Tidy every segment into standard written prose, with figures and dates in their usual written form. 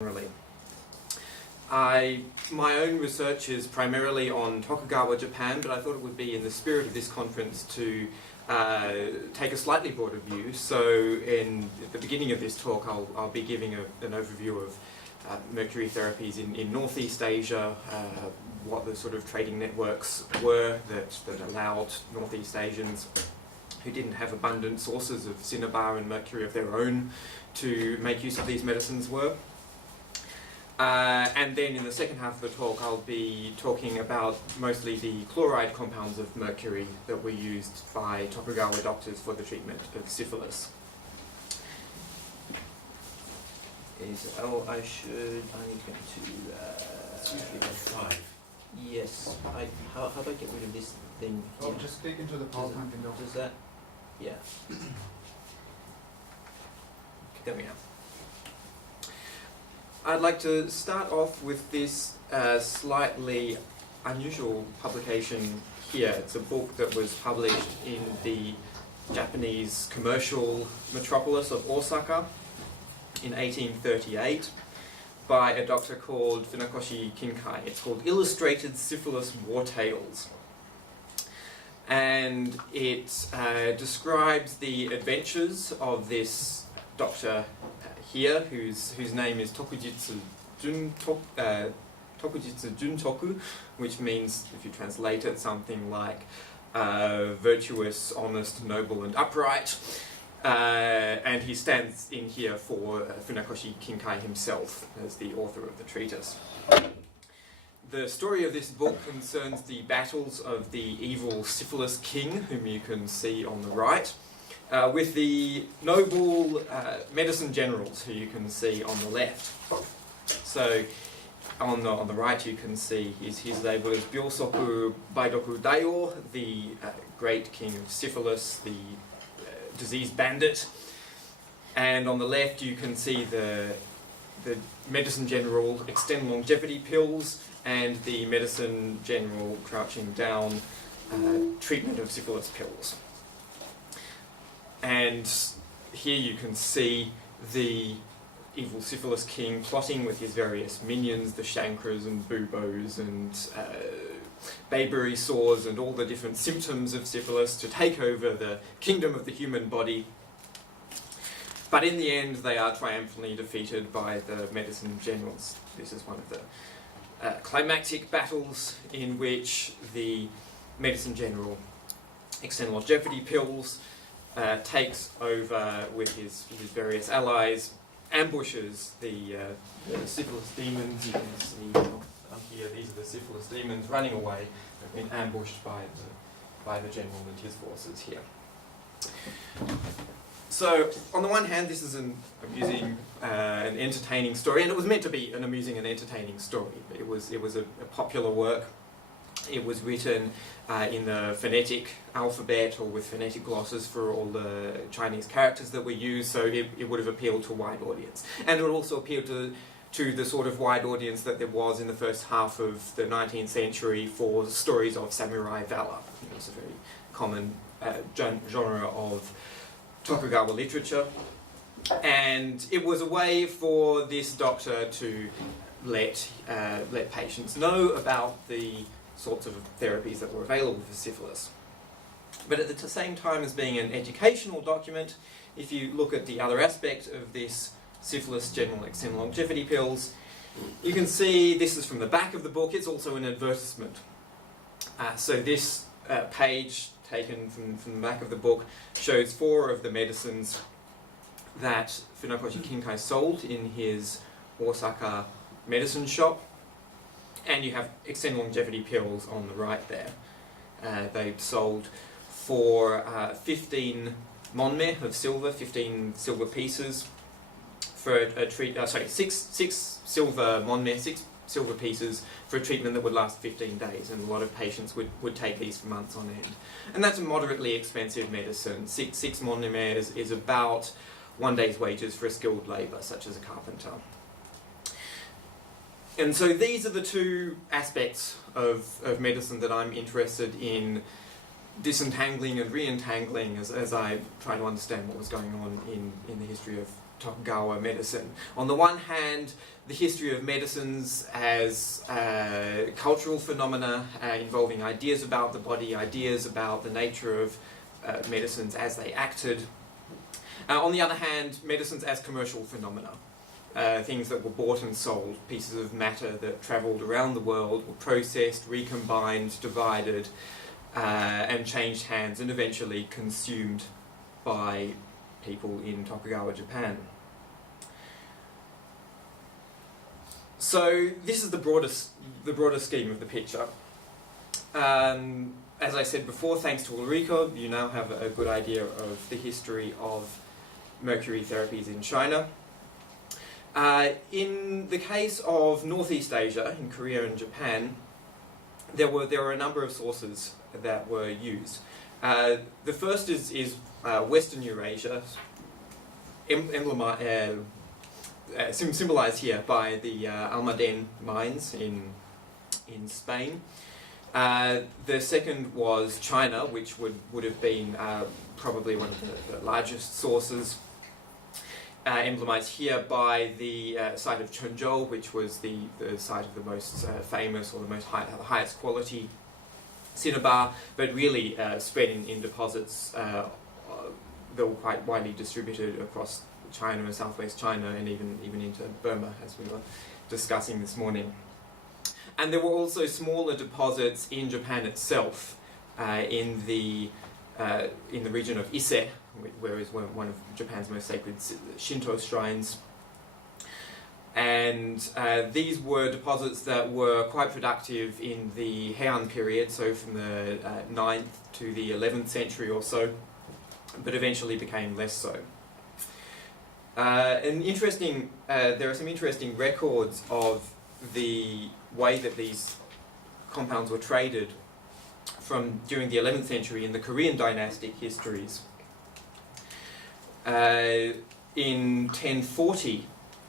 generally. My own research is primarily on Tokugawa Japan, but I thought it would be in the spirit of this conference to take a slightly broader view. So at the beginning of this talk I'll be giving an overview of mercury therapies in Northeast Asia, what the sort of trading networks were that allowed Northeast Asians who didn't have abundant sources of cinnabar and mercury of their own to make use of these medicines were. And then in the second half of the talk I'll be talking about mostly the chloride compounds of mercury that were used by Tokugawa doctors for the treatment of syphilis. I need to go to... It's usually about 5. Yes. How do I get rid of this thing? Oh, just click into the PowerPoint window. Does that? Yeah. There we are. I'd like to start off with this slightly unusual publication here. It's a book that was published in the Japanese commercial metropolis of Osaka in 1838 by a doctor called Funakoshi Kinkai. It's called Illustrated Syphilis War Tales. And it describes the adventures of this doctor here, whose name is Tokujitsu Juntoku, which means, if you translate it, something like virtuous, honest, noble, and upright. And he stands in here for Funakoshi Kinkai himself as the author of the treatise. The story of this book concerns the battles of the evil Syphilis king, whom you can see on the right, with the noble medicine generals, who you can see on the left. So on the right you can see his label is Byosoku Baidoku Daio, the great king of syphilis, the disease bandit. And on the left you can see the medicine general extend longevity pills and the medicine general crouching down treatment of syphilis pills. And here you can see the evil syphilis king plotting with his various minions, the chancres and buboes and bayberry sores and all the different symptoms of syphilis to take over the kingdom of the human body. But in the end they are triumphantly defeated by the medicine generals. This is one of the climactic battles in which the medicine general extend longevity pills takes over with his various allies, ambushes the syphilis demons. You can see up here, these are the syphilis demons running away. They've been ambushed by the general and his forces here. So, on the one hand, this is an amusing and entertaining story, and it was meant to be an amusing and entertaining story. It was a popular work. It was written in the phonetic alphabet or with phonetic glosses for all the Chinese characters that were used, so it would have appealed to a wide audience. And it would also appeal to the sort of wide audience that there was in the first half of the 19th century for stories of samurai valor. It was a very common genre of Tokugawa literature. And it was a way for this doctor to let patients know about the sorts of therapies that were available for syphilis. But at the same time as being an educational document, if you look at the other aspect of this syphilis general extend longevity pills, you can see this is from the back of the book. It's also an advertisement. So this page taken from the back of the book shows 4 of the medicines that Funakoshi Kinkai sold in his Osaka medicine shop. And you have extend longevity pills on the right there. They sold for 15 monme of silver, 15 silver pieces for six silver monme, 6 silver pieces for a treatment that would last 15 days, and a lot of patients would take these for months on end. And that's a moderately expensive medicine. 6 monme is about 1 day's wages for a skilled labour, such as a carpenter. And so these are the 2 aspects of medicine that I'm interested in disentangling and re-entangling as I try to understand what was going on in the history Tokugawa medicine. On the one hand, the history of medicines as cultural phenomena involving ideas about the body, ideas about the nature of medicines as they acted. On the other hand, medicines as commercial phenomena. Things that were bought and sold, pieces of matter that travelled around the world, were processed, recombined, divided, and changed hands and eventually consumed by people in Tokugawa, Japan. So this is the broader scheme of the picture. As I said before, thanks to Ulrika, you now have a good idea of the history of mercury therapies in China. In the case of Northeast Asia, in Korea and Japan, there were a number of sources that were used. The first is Western Eurasia, symbolized here by the Almaden mines in Spain. The second was China, which would have been probably one of the largest sources, emblemized here by the site of Chenzhou, which was the site of the most famous or the highest quality cinnabar, but really spread in deposits that were quite widely distributed across China and southwest China, and even into Burma, as we were discussing this morning. And there were also smaller deposits in Japan itself, in the region of Ise, where is one of Japan's most sacred Shinto shrines. And these were deposits that were quite productive in the Heian period, so from the 9th to the 11th century or so, but eventually became less so. There are some interesting records of the way that these compounds were traded from during the 11th century in the Korean dynastic histories. In the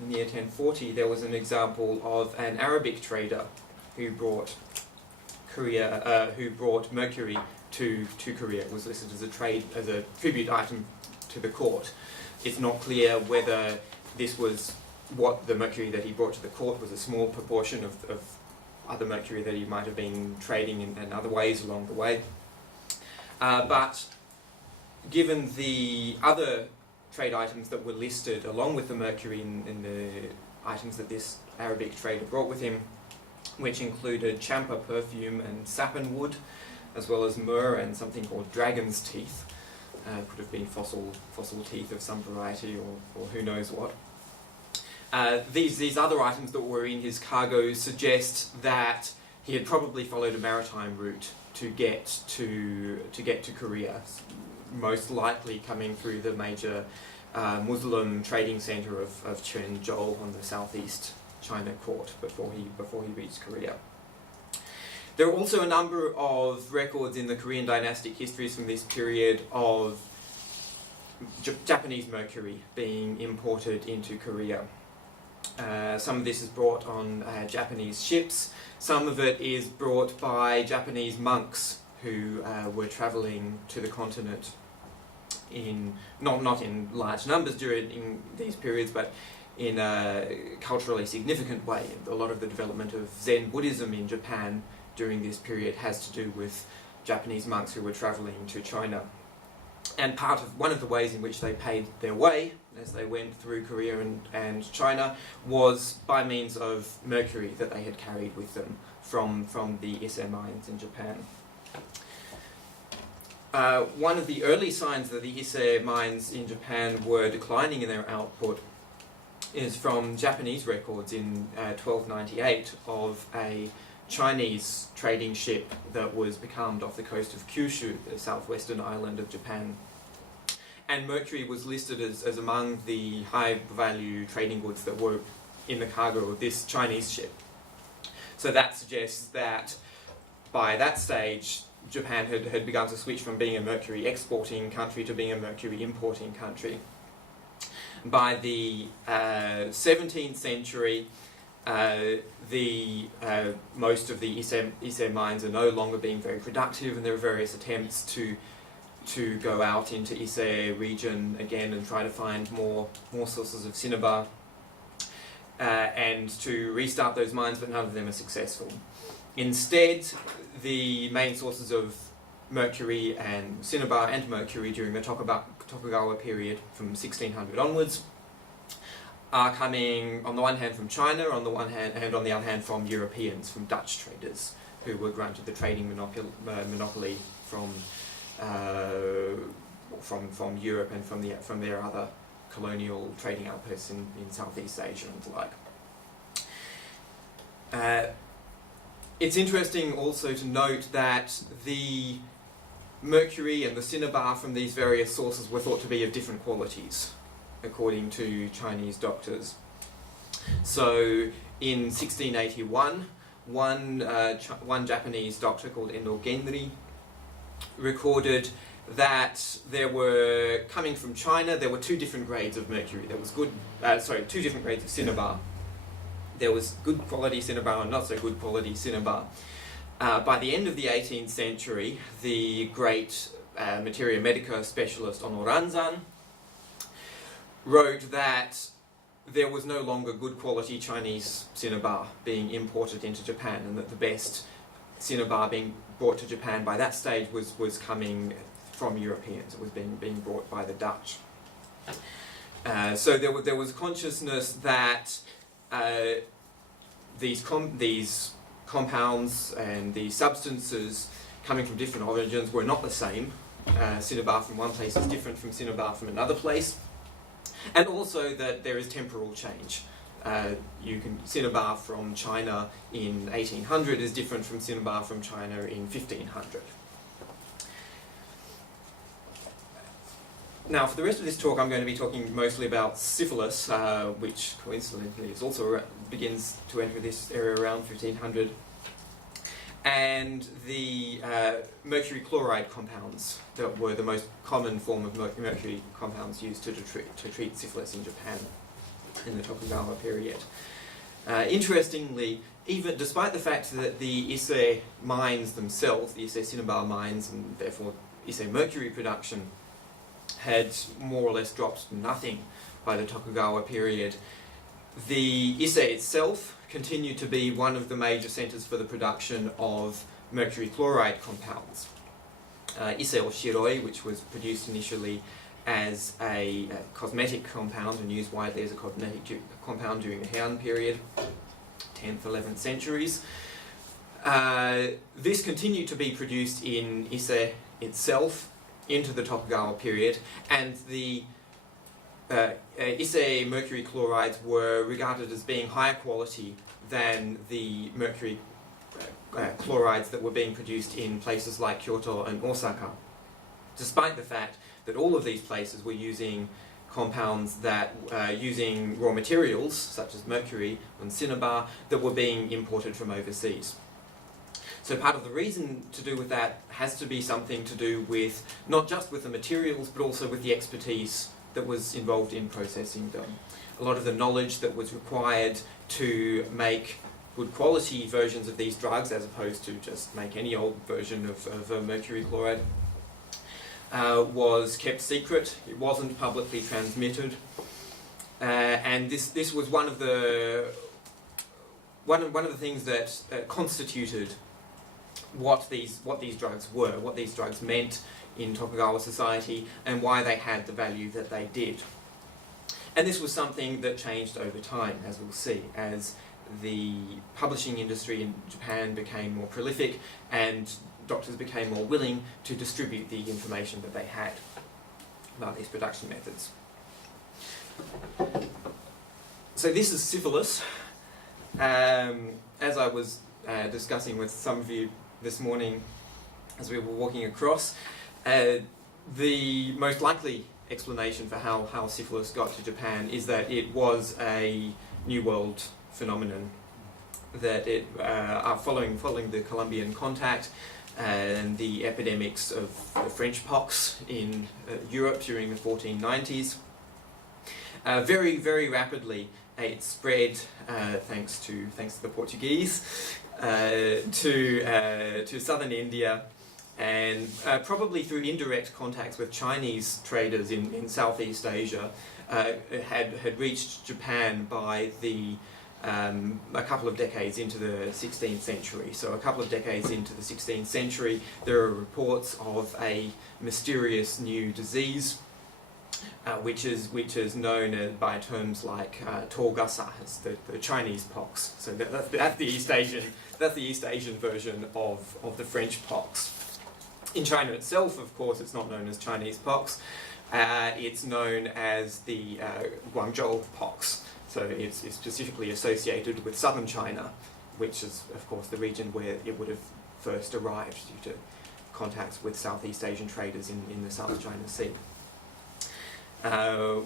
year 1040, there was an example of an Arabic trader who brought mercury to Korea. It was listed as a tribute item to the court. It's not clear whether this was what the mercury that he brought to the court was a small proportion of other mercury that he might have been trading in other ways along the way. But given the other trade items that were listed along with the mercury in the items that this Arabic trader brought with him, which included champa perfume and sappan wood, as well as myrrh and something called dragon's teeth. Could have been fossil teeth of some variety, or who knows what. These other items that were in his cargo suggest that he had probably followed a maritime route to get to Korea, most likely coming through the major Muslim trading center of Chenzhou on the southeast China coast before he reached Korea. There are also a number of records in the Korean dynastic histories from this period of Japanese mercury being imported into Korea. Some of this is brought on Japanese ships. Some of it is brought by Japanese monks who were travelling to the continent in not in large numbers during these periods, but in a culturally significant way. A lot of the development of Zen Buddhism in Japan during this period has to do with Japanese monks who were travelling to China. And one of the ways in which they paid their way as they went through Korea and China was by means of mercury that they had carried with them from the Ise mines in Japan. One of the early signs that the Ise mines in Japan were declining in their output is from Japanese records in 1298 of a Chinese trading ship that was becalmed off the coast of Kyushu, the southwestern island of Japan. And mercury was listed as among the high-value trading goods that were in the cargo of this Chinese ship. So that suggests that by that stage, Japan had begun to switch from being a mercury exporting country to being a mercury importing country. By the 17th century, most of the Ise mines are no longer being very productive, and there are various attempts to to go out into Ise region again and try to find more sources of cinnabar and to restart those mines, but none of them are successful. Instead, the main sources of mercury and cinnabar and mercury during the Tokugawa period from 1600 onwards are coming on the one hand from China, on the one hand, and on the other hand from Europeans, from Dutch traders who were granted the trading monopoly from Europe and from their other colonial trading outposts in Southeast Asia and the like. It's interesting also to note that the mercury and the cinnabar from these various sources were thought to be of different qualities, according to Chinese doctors. So in 1681, one Japanese doctor called Endo Genri recorded that there were, coming from China, there were two different grades of mercury. There was two different grades of cinnabar. There was good quality cinnabar and not so good quality cinnabar. By the end of the 18th century, the great materia medica specialist Onoranzan wrote that there was no longer good quality Chinese cinnabar being imported into Japan, and that the best cinnabar being brought to Japan by that stage was coming from Europeans. It was being brought by the Dutch. So there was consciousness that these compounds and these substances coming from different origins were not the same. Cinnabar from one place is different from cinnabar from another place. And also that there is temporal change. Cinnabar from China in 1800 is different from cinnabar from China in 1500. Now, for the rest of this talk, I'm going to be talking mostly about syphilis, which coincidentally is also begins to enter this area around 1500, and the mercury chloride compounds that were the most common form of mercury compounds used to treat syphilis in Japan in the Tokugawa period. Interestingly, even despite the fact that the Ise mines themselves, the Ise cinnabar mines, and therefore Ise mercury production, had more or less dropped to nothing by the Tokugawa period, the Ise itself continued to be one of the major centres for the production of mercury chloride compounds. Ise Oshiroi, which was produced initially as a cosmetic compound and used widely as a cosmetic compound during the Heian period, 10th, 11th centuries. This continued to be produced in Ise itself into the Tokugawa period, and the Ise mercury chlorides were regarded as being higher quality than the mercury chlorides that were being produced in places like Kyoto and Osaka, despite the fact that all of these places were using compounds that, using raw materials such as mercury and cinnabar that were being imported from overseas. So part of the reason to do with that has to be something to do with not just with the materials, but also with the expertise that was involved in processing them. A lot of the knowledge that was required to make good quality versions of these drugs, as opposed to just make any old version of mercury chloride, was kept secret. It wasn't publicly transmitted, and this was one of the things that constituted what these drugs were, what these drugs meant in Tokugawa society, and why they had the value that they did. And this was something that changed over time, as we'll see, as the publishing industry in Japan became more prolific and doctors became more willing to distribute the information that they had about these production methods. So this is syphilis. As I was discussing with some of you this morning as we were walking across, the most likely explanation for how syphilis got to Japan is that it was a New World phenomenon, that it following the Columbian contact and the epidemics of the French pox in Europe during the 1490s. Very, very rapidly it spread, thanks to the Portuguese, to southern India, and probably through indirect contacts with Chinese traders in Southeast Asia, had reached Japan by a couple of decades into the 16th century. So a couple of decades into the 16th century, there are reports of a mysterious new disease, which is known by terms like Tokugawa, as the Chinese pox. So that's the East Asian version of the French pox. In China itself, of course, it's not known as Chinese pox. It's known as the Guangzhou pox. So it's specifically associated with southern China, which is, of course, the region where it would have first arrived due to contacts with Southeast Asian traders in the South China Sea.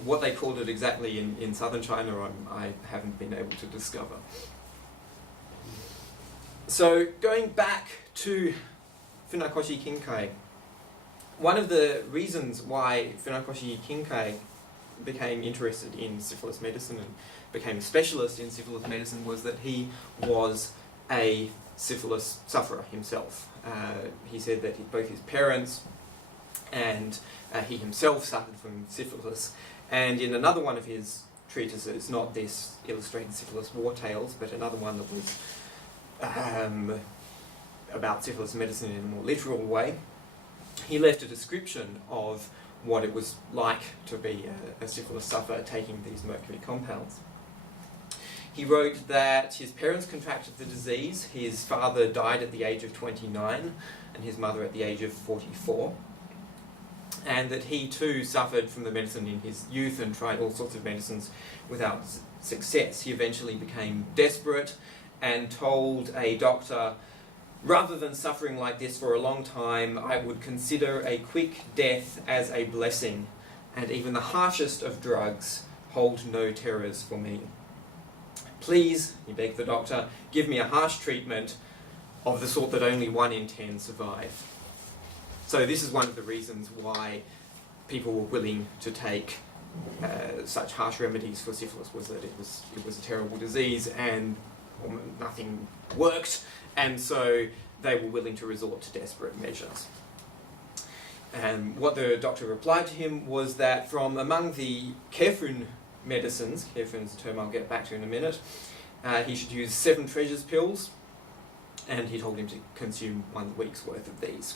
What they called it exactly in southern China, I haven't been able to discover. So going back to Funakoshi Kinkai, one of the reasons why Funakoshi Kinkai became interested in syphilis medicine and became a specialist in syphilis medicine was that he was a syphilis sufferer himself. He said that both his parents and he himself suffered from syphilis, and in another one of his treatises, not this Illustrated Syphilis War Tales, but another one that was about syphilis medicine in a more literal way, he left a description of what it was like to be a syphilis sufferer taking these mercury compounds. He wrote that his parents contracted the disease, his father died at the age of 29 and his mother at the age of 44, and that he too suffered from the medicine in his youth and tried all sorts of medicines without success. He eventually became desperate and told a doctor, "Rather than suffering like this for a long time, I would consider a quick death as a blessing, and even the harshest of drugs hold no terrors for me. Please," he begged the doctor, "give me a harsh treatment of the sort that only 1 in 10 survive." So this is one of the reasons why people were willing to take such harsh remedies for syphilis, was that it was a terrible disease and nothing worked, and so they were willing to resort to desperate measures. And what the doctor replied to him was that from among the Kefun medicines, Kefun is a term I'll get back to in a minute, he should use 7 treasures pills, and he told him to consume 1 week's worth of these.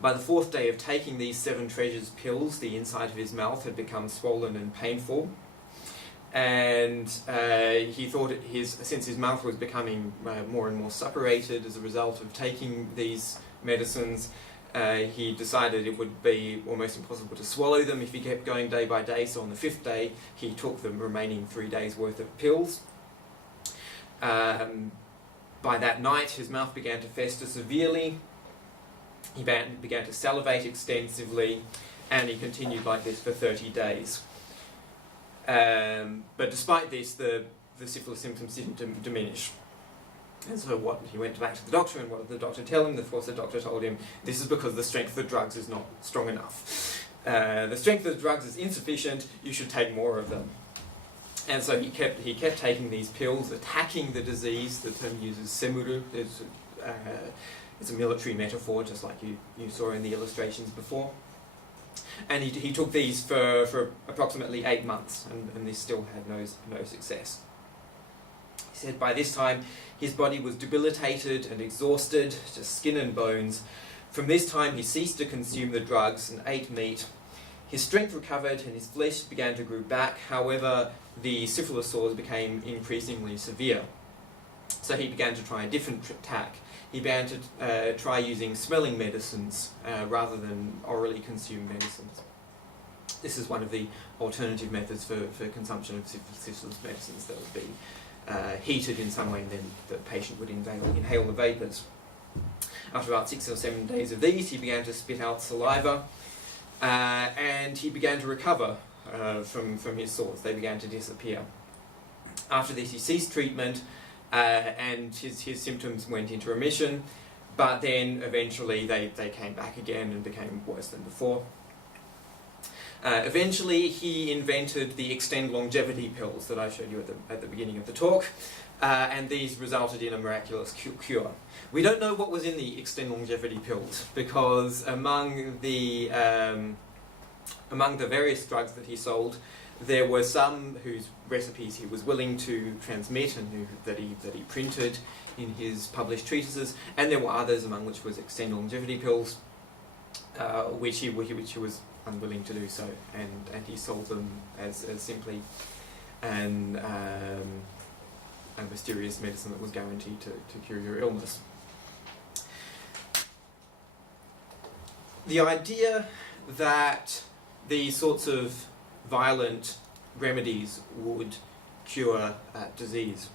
By the 4th day of taking these 7 treasures pills, the inside of his mouth had become swollen and painful, and he thought since his mouth was becoming more and more suppurated as a result of taking these medicines, he decided it would be almost impossible to swallow them if he kept going day by day. So on the 5th day, he took the remaining 3 days worth of pills. By that night, his mouth began to fester severely. He began to salivate extensively, and he continued like this for 30 days. But despite this, the syphilis symptoms didn't diminish. And so he went back to the doctor, and what did the doctor tell him? Of course, the doctor told him, this is because the strength of the drugs is not strong enough. The strength of the drugs is insufficient, you should take more of them. And so he kept taking these pills, attacking the disease. The term uses semuru. It's a military metaphor, just like you saw in the illustrations before. And he took these for approximately 8 months, and this still had no success. He said by this time his body was debilitated and exhausted, just skin and bones. From this time he ceased to consume the drugs and ate meat. His strength recovered and his flesh began to grow back. However, the syphilis sores became increasingly severe. So he began to try a different tack. He began to try using smelling medicines rather than orally consumed medicines. This is one of the alternative methods for consumption of syphilis medicines that would be heated in some way, and then the patient would inhale the vapours. After about 6 or 7 days of these, he began to spit out saliva, and he began to recover from his sores. They began to disappear. After this, he ceased treatment, and his symptoms went into remission, but then eventually they came back again and became worse than before. Eventually he invented the extend longevity pills that I showed you at the beginning of the talk. and these resulted in a miraculous cure. We don't know what was in the extended longevity pills, because among the various drugs that he sold, there were some whose recipes he was willing to transmit and that he printed in his published treatises, and there were others, among which was extended longevity pills, which he was unwilling to do so, and he sold them as simply a mysterious medicine that was guaranteed to cure your illness. The idea that these sorts of violent remedies would cure disease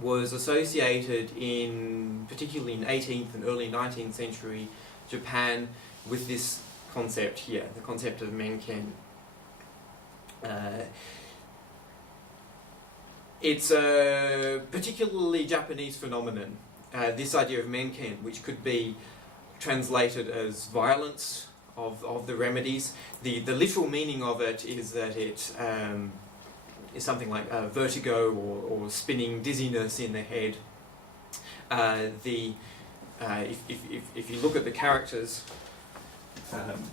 was associated particularly in 18th and early 19th century Japan with this concept here, the concept of menken. It's a particularly Japanese phenomenon, this idea of menken, which could be translated as violence of the remedies. The literal meaning of it is that it is something like vertigo or spinning dizziness in the head. If you look at the characters,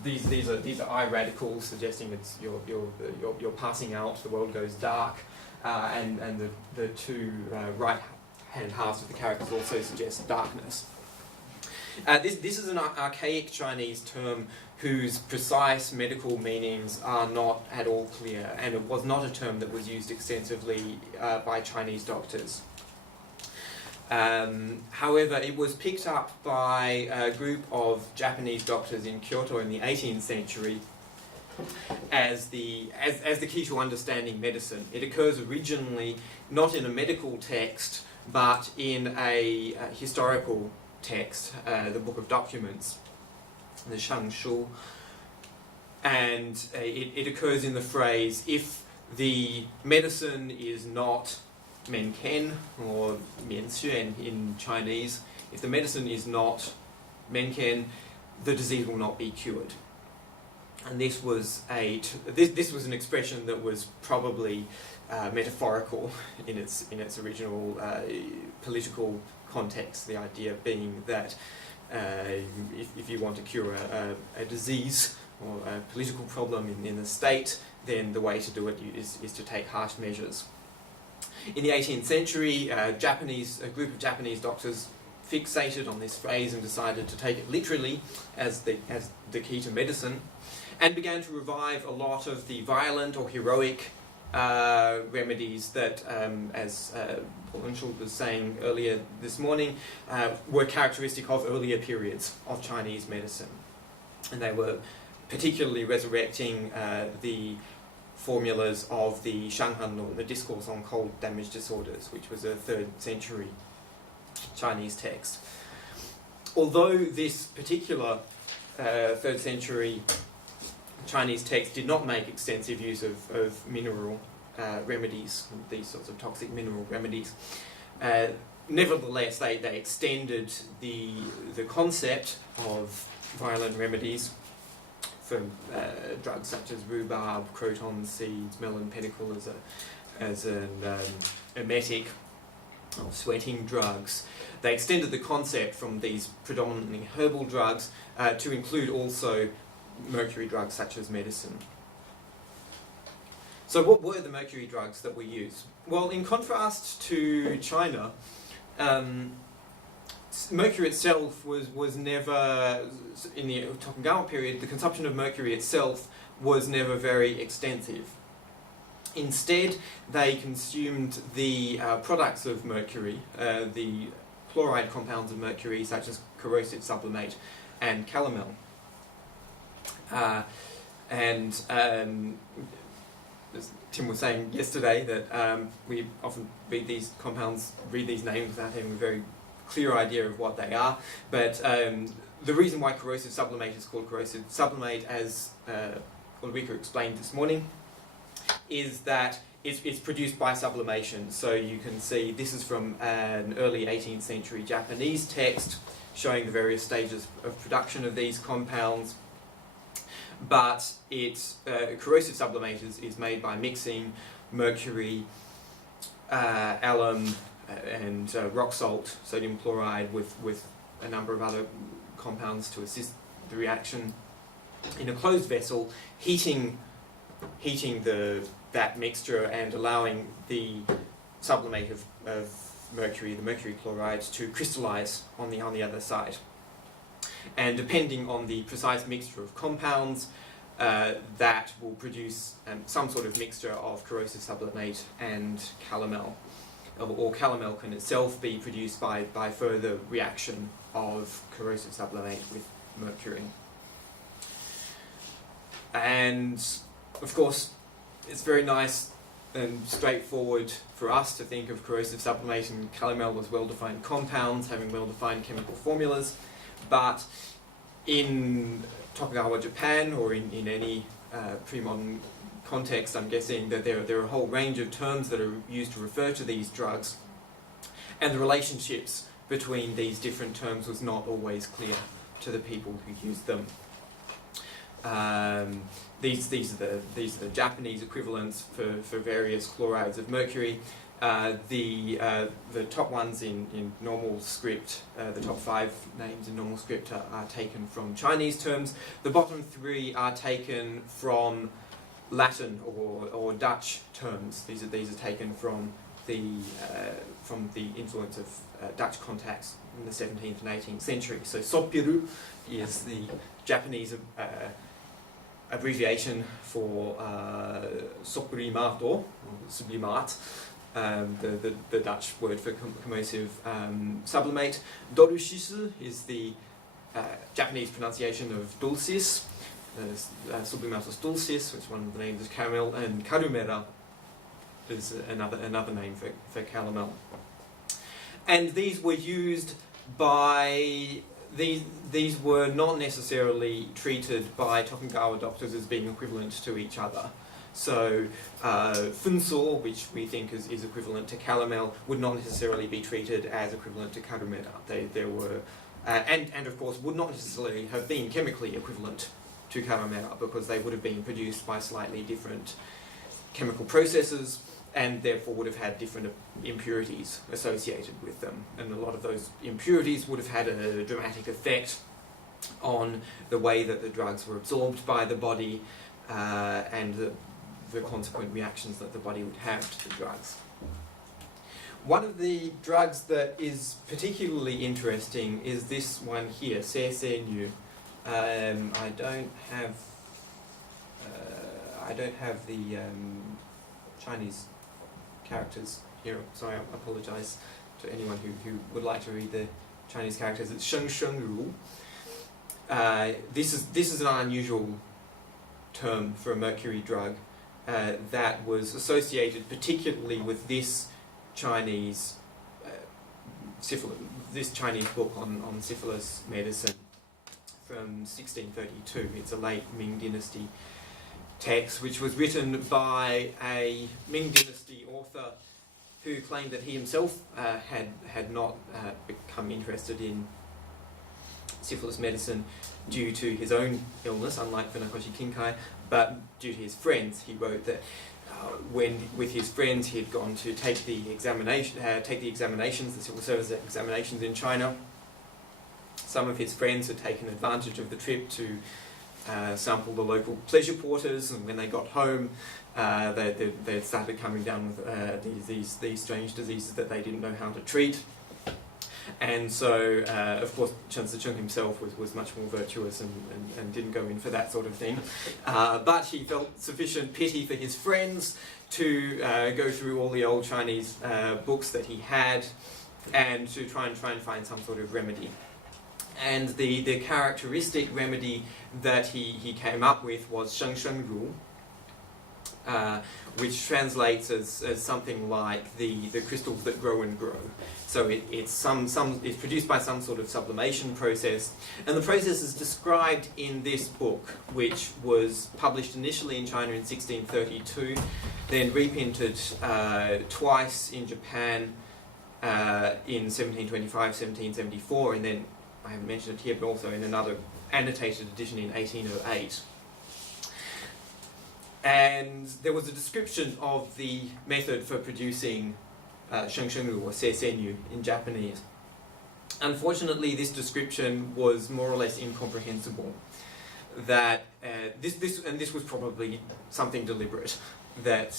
these are eye radicals, suggesting it's you're passing out. The world goes dark, and the two right hand halves of the characters also suggest darkness. This is an archaic Chinese term whose precise medical meanings are not at all clear, and it was not a term that was used extensively by Chinese doctors. However, it was picked up by a group of Japanese doctors in Kyoto in the 18th century as the key to understanding medicine. It occurs originally not in a medical text, but in a historical text, the Book of Documents, the Shangshu, and it occurs in the phrase, if the medicine is not menken, or mianxuan in Chinese, if the medicine is not menken, the disease will not be cured. And this was an expression that was probably metaphorical in its original political context, the idea being that if you want to cure a disease or a political problem in the state, then the way to do it is to take harsh measures. In the 18th century, a group of Japanese doctors fixated on this phrase and decided to take it literally as the key to medicine, and began to revive a lot of the violent or heroic remedies that, as Paul Unschuld was saying earlier this morning, were characteristic of earlier periods of Chinese medicine. And they were particularly resurrecting the formulas of the Shanghan, or the Discourse on Cold Damage Disorders, which was a 3rd century Chinese text. Although this particular 3rd century Chinese text did not make extensive use of mineral remedies, these sorts of toxic mineral remedies, nevertheless they extended the concept of violent remedies for drugs such as rhubarb, croton seeds, melon pedicle as an emetic, or sweating drugs. They extended the concept from these predominantly herbal drugs to include also mercury drugs such as medicine. So what were the mercury drugs that we used? Well, in contrast to China, mercury itself was never, in the Tokugawa period, the consumption of mercury itself was never very extensive. Instead, they consumed the products of mercury, the chloride compounds of mercury, such as corrosive sublimate and calomel. As Tim was saying yesterday, that we often read these names without having a very clear idea of what they are. But the reason why corrosive sublimate is called corrosive sublimate, as Ulrika explained this morning, is that it's produced by sublimation. So you can see this is from an early 18th century Japanese text showing the various stages of production of these compounds. But corrosive sublimate is made by mixing mercury alum and rock salt, sodium chloride, with a number of other compounds to assist the reaction in a closed vessel, heating that mixture and allowing the sublimate of mercury, the mercury chloride, to crystallize on the other side. And depending on the precise mixture of compounds, that will produce some sort of mixture of corrosive sublimate and calomel. Or calomel can itself be produced by further reaction of corrosive sublimate with mercury. And of course, it's very nice and straightforward for us to think of corrosive sublimate and calomel as well-defined compounds, having well-defined chemical formulas, but in Tokugawa Japan, or in any pre-modern context, I'm guessing that there are a whole range of terms that are used to refer to these drugs, and the relationships between these different terms was not always clear to the people who used them. These are the Japanese equivalents for various chlorides of mercury. The top ones in normal script, the top 5 names in normal script are taken from Chinese terms. The bottom 3 are taken from Latin or Dutch terms. These are taken from the influence of Dutch contacts in the 17th and 18th century. So sopiru is the Japanese abbreviation for soprimato, sublimat, the Dutch word for corrosive sublimate. Dorushisu is the Japanese pronunciation of dulcis, sublimatus dulcis, which one of the names is caramel, and karumera is another name for calomel. And these were used by these were not necessarily treated by Tokugawa doctors as being equivalent to each other. So funso, which we think is equivalent to calomel, would not necessarily be treated as equivalent to karumera. They were, and of course would not necessarily have been chemically equivalent to karumera, because they would have been produced by slightly different chemical processes, and therefore would have had different impurities associated with them. And a lot of those impurities would have had a dramatic effect on the way that the drugs were absorbed by the body, and the consequent reactions that the body would have to the drugs. One of the drugs that is particularly interesting is this one here, seisenu. I don't have the Chinese characters here, so I apologise to anyone who would like to read the Chinese characters. It's sheng sheng ru. This is an unusual term for a mercury drug that was associated particularly with this Chinese book on syphilis medicine from 1632. It's a late Ming Dynasty text, which was written by a Ming Dynasty author who claimed that he himself had not become interested in syphilis medicine due to his own illness, unlike Funakoshi Kinkai, but due to his friends. He wrote that when with his friends he had gone to take the examinations, the civil service examinations in China. Some of his friends had taken advantage of the trip to sample the local pleasure porters, and when they got home, they started coming down with these strange diseases that they didn't know how to treat. And so, of course, Chancellor Chung himself was much more virtuous and didn't go in for that sort of thing. But he felt sufficient pity for his friends to go through all the old Chinese books that he had, and to try and find some sort of remedy. And the characteristic remedy that he came up with was sheng sheng ru, which translates as something like the crystals that grow and grow. So it's produced by some sort of sublimation process, and the process is described in this book, which was published initially in China in 1632, then reprinted twice in Japan in 1725, 1774, and then, I haven't mentioned it here, but also in another annotated edition in 1808. And there was a description of the method for producing shengshengru or seisenyu in Japanese. Unfortunately, this description was more or less incomprehensible. That this was probably something deliberate. That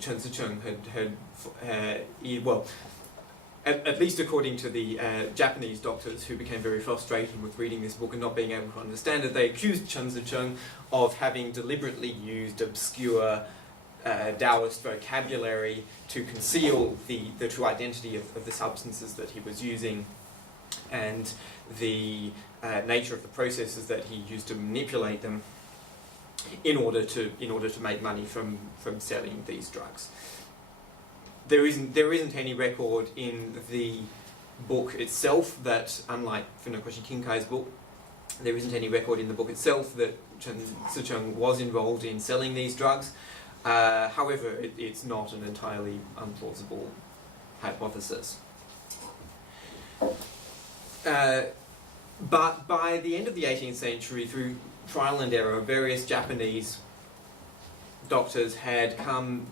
Chen Sicheng at least according to the Japanese doctors who became very frustrated with reading this book and not being able to understand it, they accused Chen Sicheng of having deliberately used obscure Taoist vocabulary to conceal the true identity of the substances that he was using and the nature of the processes that he used to manipulate them in order to make money from selling these drugs. There isn't any record in the book itself that, unlike Funakoshi Kinkai's book, there isn't any record in the book itself that Chen Sicheng was involved in selling these drugs. However, it's not an entirely unplausible hypothesis. But by the end of the 18th century, through trial and error, various Japanese doctors had come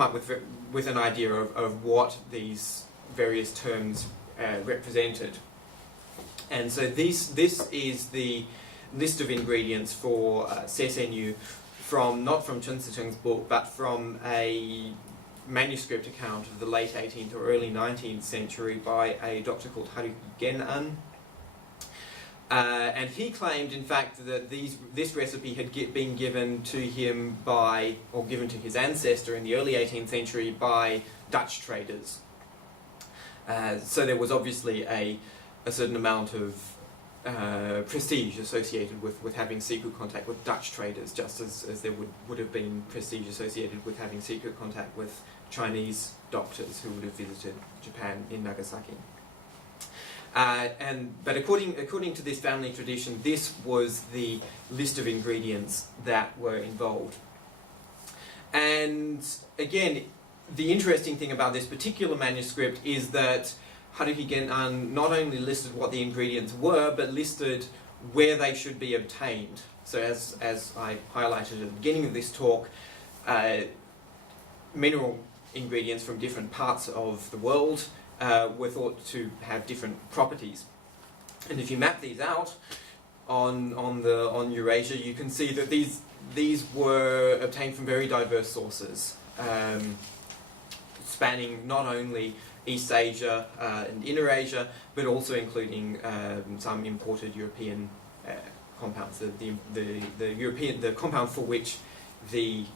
up with an idea of what these various terms represented. And so this is the list of ingredients for seisenyu not from Chen Sicheng's book, but from a manuscript account of the late 18th or early 19th century by a doctor called Haruki Genan. And he claimed, in fact, that this recipe had been given to him given to his ancestor in the early 18th century by Dutch traders. So there was obviously a certain amount of prestige associated with having secret contact with Dutch traders, just as there would have been prestige associated with having secret contact with Chinese doctors who would have visited Japan in Nagasaki. But according to this family tradition, this was the list of ingredients that were involved. And again, the interesting thing about this particular manuscript is that Haruki Genan not only listed what the ingredients were, but listed where they should be obtained. So as I highlighted at the beginning of this talk, mineral ingredients from different parts of the world were thought to have different properties. And if you map these out on Eurasia, you can see that these were obtained from very diverse sources, spanning not only East Asia and Inner Asia, but also including some imported European compounds. The compound for which the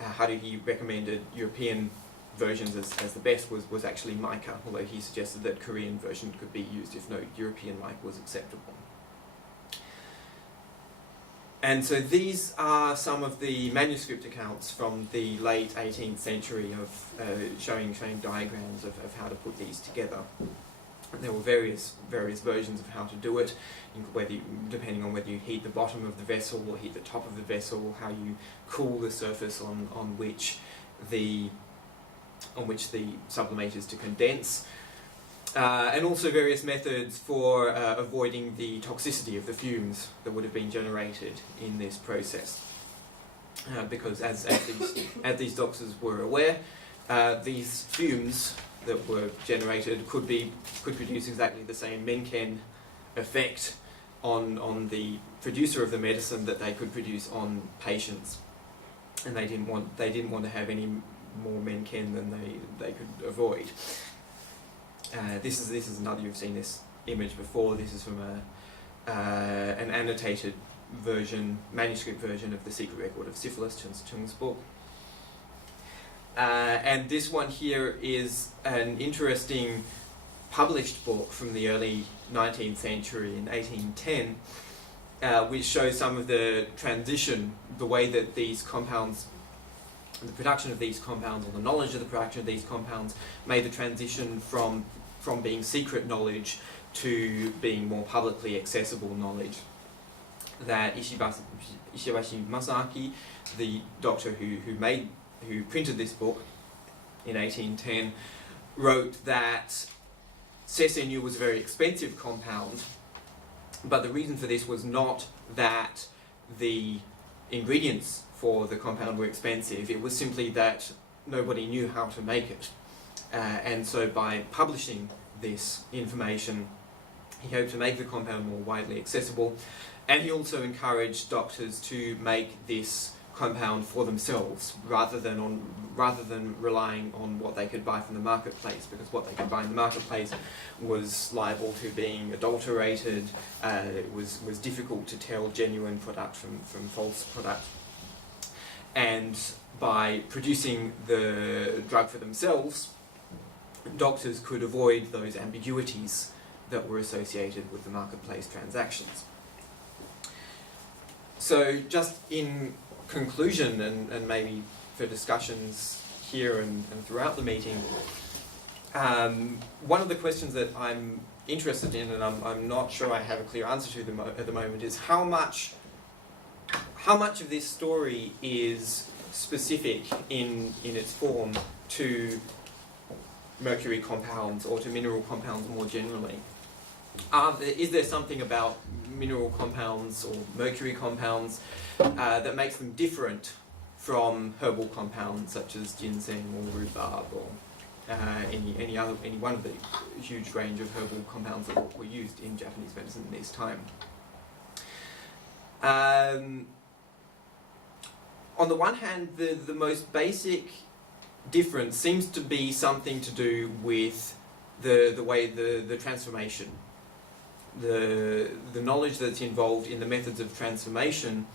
Haruhi recommended European versions as the best was actually mica, although he suggested that Korean version could be used if no European mica was acceptable. And so these are some of the manuscript accounts from the late 18th century of showing diagrams of how to put these together. And there were various versions of how to do it, depending on whether you heat the bottom of the vessel or heat the top of the vessel, how you cool the surface on which the sublimate is to condense. And also various methods for avoiding the toxicity of the fumes that would have been generated in this process. Because as these doctors were aware, these fumes that were generated could produce exactly the same menken effect on the producer of the medicine that they could produce on patients, and they didn't want to have any more menken than they could avoid. This is another, you've seen this image before. This is from an annotated manuscript version of the secret record of syphilis, Chen Sicheng's book. And this one here is an interesting published book from the early 19th century in 1810, which shows some of the transition, the way that these compounds, the production of these compounds, or the knowledge of the production of these compounds, made the transition from being secret knowledge to being more publicly accessible knowledge. That Ishibashi Masaaki, the doctor who printed this book in 1810, wrote that seisenyu was a very expensive compound, but the reason for this was not that the ingredients for the compound were expensive. It was simply that nobody knew how to make it. And so by publishing this information, he hoped to make the compound more widely accessible, and he also encouraged doctors to make this compound for themselves rather than relying on what they could buy from the marketplace, because what they could buy in the marketplace was liable to being adulterated. It was difficult to tell genuine product from false product. And by producing the drug for themselves, doctors could avoid those ambiguities that were associated with the marketplace transactions. So just in conclusion, and maybe for discussions here and throughout the meeting, one of the questions that I'm interested in, and I'm not sure I have a clear answer to them at the moment, is how much of this story is specific in its form to mercury compounds or to mineral compounds more generally. Is there something about mineral compounds or mercury compounds that makes them different from herbal compounds such as ginseng or rhubarb or any one of the huge range of herbal compounds that were used in Japanese medicine in this time? On the one hand, the most basic difference seems to be something to do with the way the transformation, the knowledge that's involved in the methods of transformation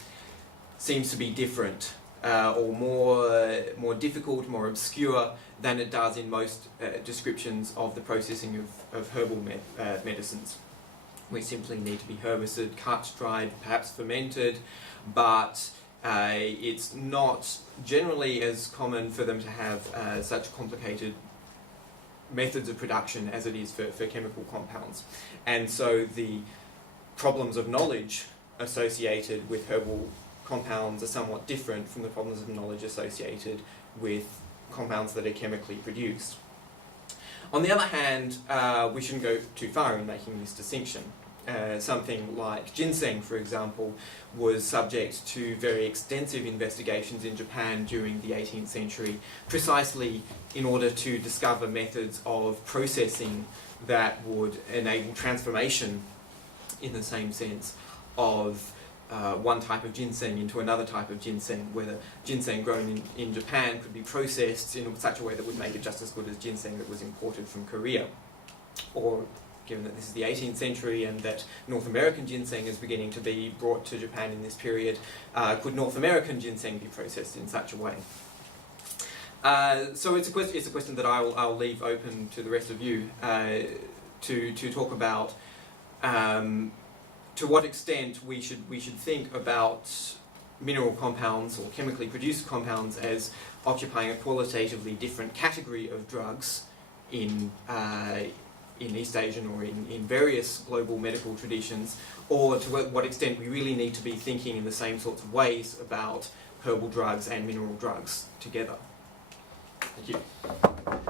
seems to be different or more difficult, more obscure than it does in most descriptions of the processing of herbal medicines. We simply need to be herbicide, cut, dried, perhaps fermented, but it's not generally as common for them to have such complicated methods of production as it is for chemical compounds. And so the problems of knowledge associated with herbal compounds are somewhat different from the problems of knowledge associated with compounds that are chemically produced. On the other hand, we shouldn't go too far in making this distinction. Something like ginseng, for example, was subject to very extensive investigations in Japan during the 18th century, precisely in order to discover methods of processing that would enable transformation in the same sense of one type of ginseng into another type of ginseng, whether ginseng grown in Japan could be processed in such a way that would make it just as good as ginseng that was imported from Korea. Or, given that this is the 18th century and that North American ginseng is beginning to be brought to Japan in this period, could North American ginseng be processed in such a way? So it's a question that I'll leave open to the rest of you to talk about to what extent we should think about mineral compounds or chemically produced compounds as occupying a qualitatively different category of drugs in East Asian or in various global medical traditions, or to what extent we really need to be thinking in the same sorts of ways about herbal drugs and mineral drugs together. Thank you.